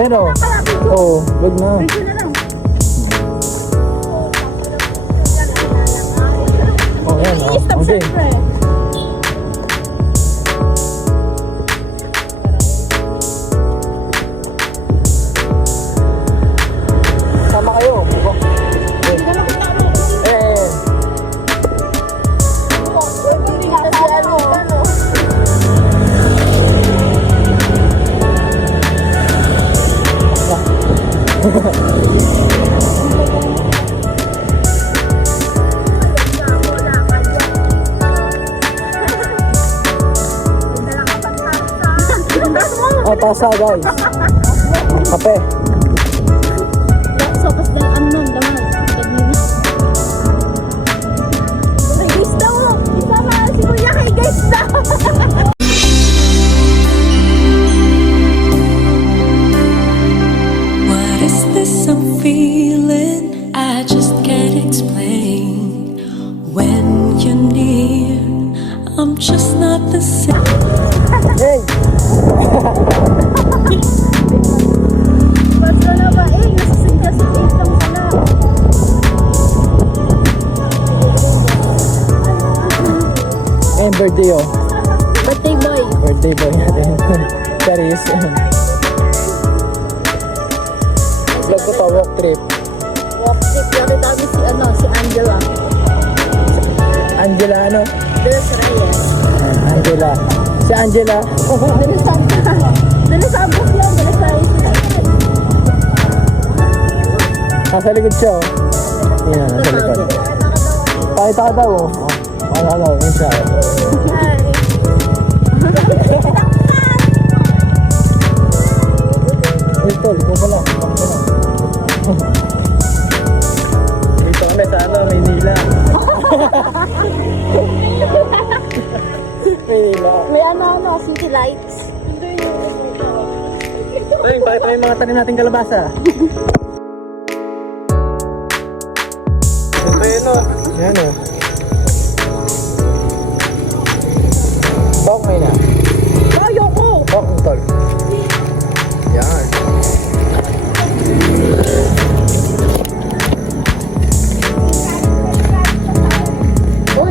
Pero, oo, wag na. Oh, yan, oh. Okay. Sama kayo. Oh, tasa guys. Kape. Sopas ng anon, daman. Hey guys daw! Isama si Kuya kay guys daw! What is this I'm feeling? I just can't explain. When you're near, I'm just not the same. Hey! Basta na ba eh? Nasa si 8 lang pala. Ngayon birthday oh. Birthday boy. Birthday boy natin. Charis. Vlog ko to, walk trip. Walk trip. Nakita kami si Angela. Angela ano? Dala sa Reyes. Angela. Si Angela. Dala sa Abos lang. Dala sa Reyes. Nasa likod siya oh. Yan, nasa likod. Pakita ka daw oh. Ano daw, yun siya. Ito, ikaw pala. Dito kami sa ano, Maynila. Maynila. May ano, city lights. Ay, pakita mo yung mga tanim nating kalabasa. Ito yun o. Yan o. Talk may na. Ayoko! Talk mo tol. Yan. Oh,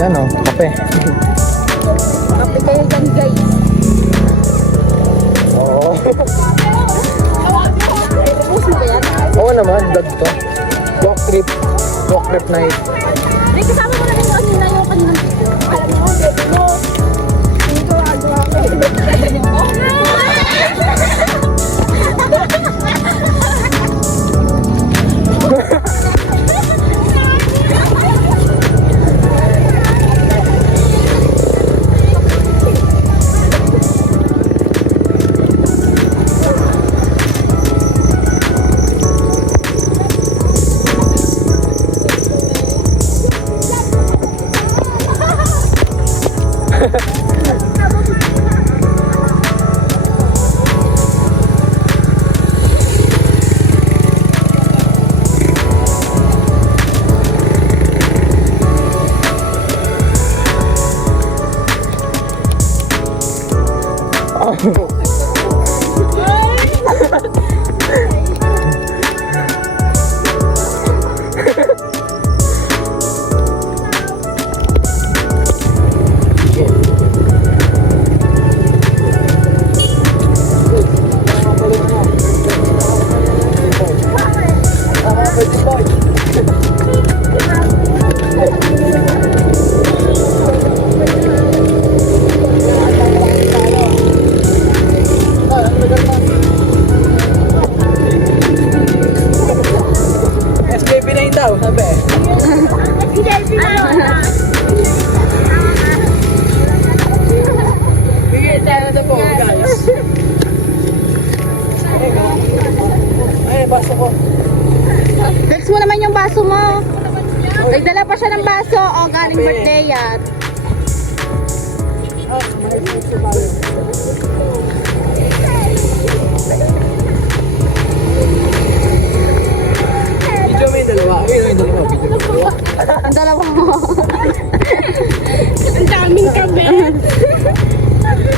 Yan o, kape. kape kayo dyan guys. Oo. Puso ba yan? Oo naman, vlog to. Walk trip. Walk trip night. May kasama mo na rin kanina yung kaninang picture. Alam mo, baby mo. Hindi ko agawa ko. Flex mo naman yung baso mo. Nagdala pa siya ng baso. O, galing birthday yan. Video may dalawa. Ang dalawa mo. Ang daming kami.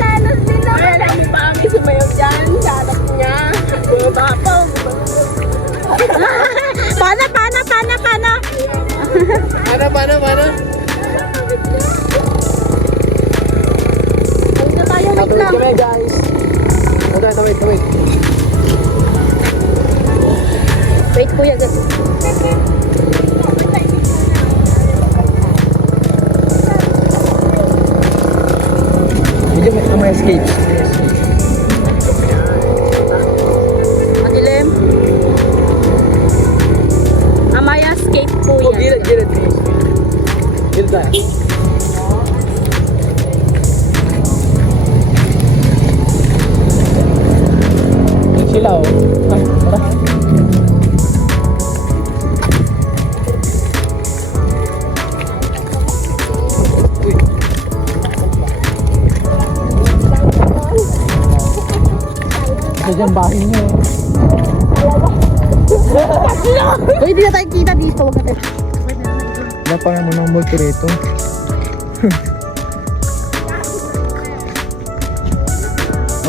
Lanos din naman. Ay, alam pa kami sumayaw dyan. Sa harap niya. Huwag na tayo, wait Tawid lang. kami, guys. Tawid. Wait, kuya. Medyo may escapes. Madilim. Amaya escape po Oh, yan. gilid. Gilid tayo. Yan sila, oh. Ay, tara. Uy. Ito dyan bahay niyo, eh. Uy, hindi na tayo kita dito. Huwag na tayo. Napangan mo ng multo rito.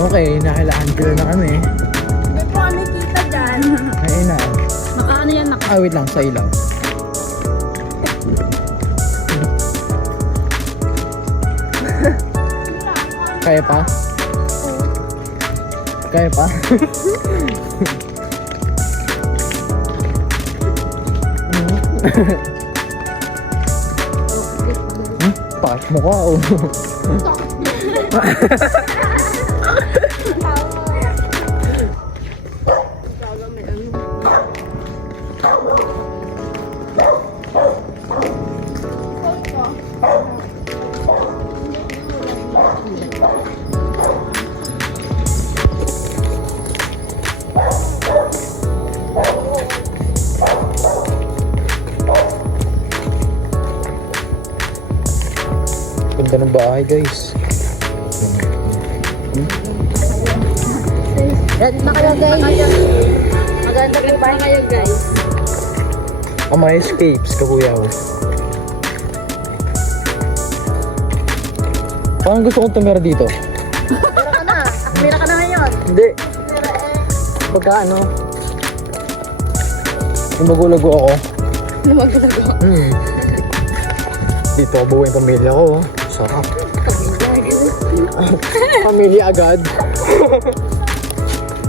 Okay, nakailaan kilo na kami. Hindi po kami kita dyan. Ayun na. Nakaano yan, Ah, wait lang, sa ilaw. Kaya pa? Kaya pa? Pakit mo ka, oh. Ganda ng bahay, guys. Ready na kayo, guys. Maganda po ba kayo, guys? May escapes, kakuya ko. Parang gusto kong tumira dito. Mira ka na ngayon. Hindi. Pagka ano, lumagulago ako. Lumagulago. Dito ako buhay yung pamilya ko. Sarap. Pamilya agad.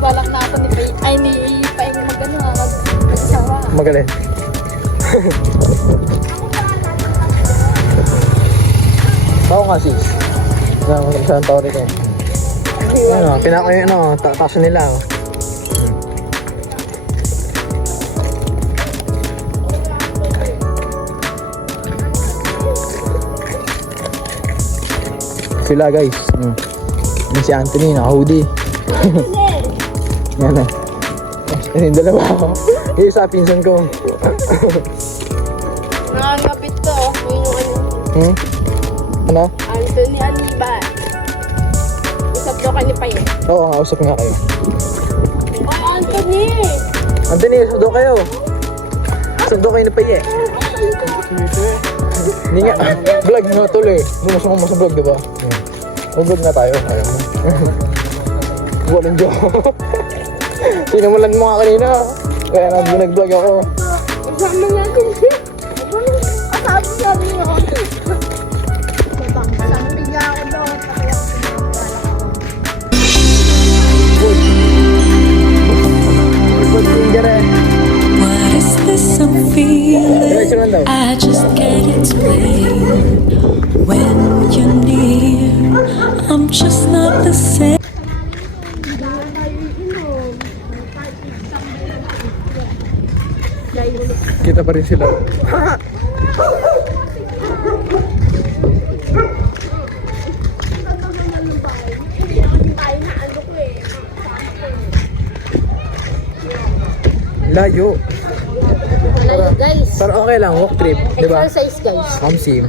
Balak na ako ni Pay. Ay, ni Pay magano mag-asawa. Magaling. Tao nga sis. Saan tao dito? Ano, pinaka yung ano, taso nila. Oh. Sila guys. Ini si Anthony, naka-hoodie. Yan na. Yung dalawa ako. Yung isa, pinsan ko. Nakangapit to. Yung Ano? Anthony Aniba. Usap daw ka ni Pay. Oo, kausap nga kayo. Oh, Anthony! Anthony, sundo kayo. Sundo kayo na paye. Hindi nga, vlog nga tuloy. Gusto mo sa vlog, diba? Mag-vlog nga tayo. Ayaw mo. Walang joke. Sinamulan mo nga kanina. Kaya nag-vlog ako. Kasama natin siya. Kasama natin ako. Sabi niya ako doon. Kaya ako What is this I'm feeling? I just can't explain. When you're near, I'm just not the same. Kita pa rin sila. Layo. Hello guys. Pero okay lang, walk trip, di ba? Exercise guys. Kamsim.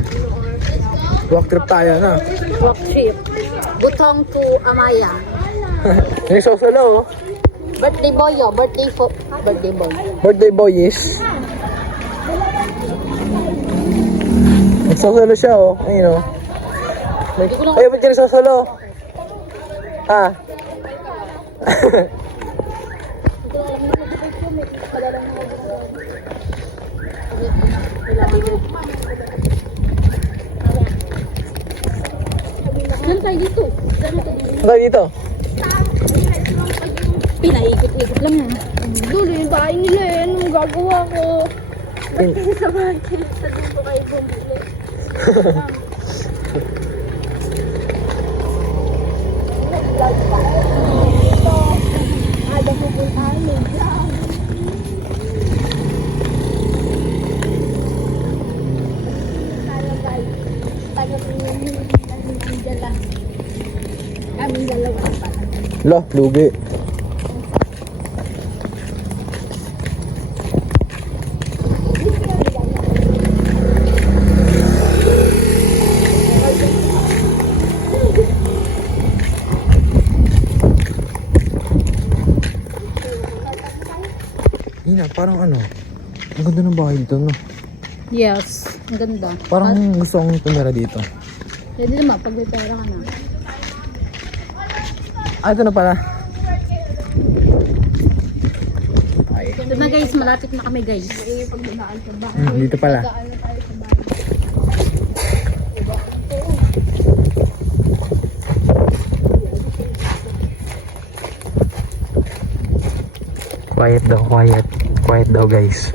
Walk trip tayo na. Walk trip. Butong to Amaya. Yung sosolo, oh. Birthday boy yo. Birthday boy. Birthday boy is. Nagsosolo siya, oh. Ayun, oh. Ay, ba't ka nagsosolo? Ha? tayo dito. Saan tayo dito? Pinaikot-ikot lang yan. Dulo yung bahay nila eh. Anong gagawa ko? Ba't Pin- kasi sa bahay kayo sa dulo kayo bumili? Nag-vlog pa. Ito. Ada pupuntahan mo. Sana guys. Taga-tingin ng dala. Kaming dalawa pa. Lo, lugi. Ina, parang ano, ang ganda ng bahay dito, no? Yes, ang ganda. Parang gusto kong tumira dito. Pwede naman, pag may pera ka na. Ah, ito na pala. Diba guys, malapit na kami guys. Dito pala. Quiet daw, quiet. Quiet daw, guys.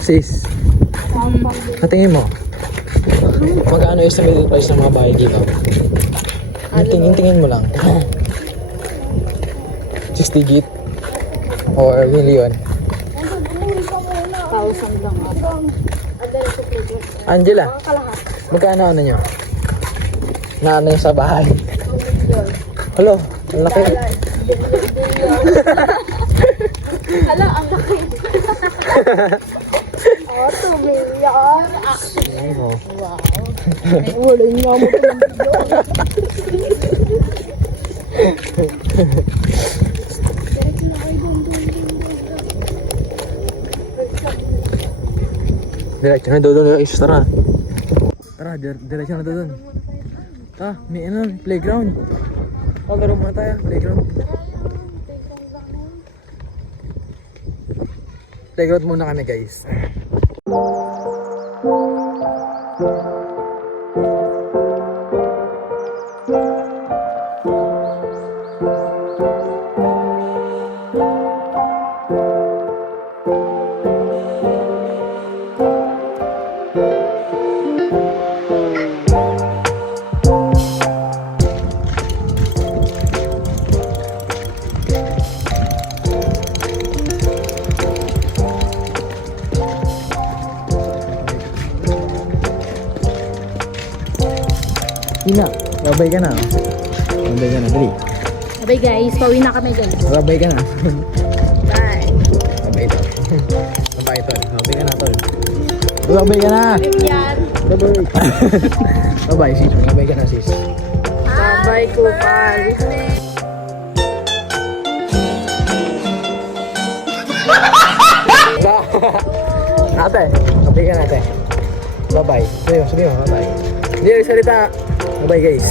Sis, katingin mo. Magkano estimated price ng mga bahay dito? Tingin mo lang. 60 git? Or million? 1,000 lang ako. Angela, magkano ano nyo? Na ano yung sa bahay? Hello, ang laki. Hala, ang laki. Oh, 2 million. Actually, Oh. wow. Ay, wala nga mo ito ng Diretso na doon guys, tara. Tara, diretso na doon. Ah, may ano, playground. Oh, laro muna tayo, playground. Playground muna kami guys. Ina, babay ka na. Babay ka na, dali. Abay guys, pauwi na kami guys. Babay ka na. Bye. Babay tol. Babay tol. Babay ka na tol. Babay ka na. Yan. Babay. Babay sis. Babay ka na sis. Bye, Kupal. Ate, babay ka na ate. Babay. Sabi mo, babay. Hindi rin salita. Babay guys.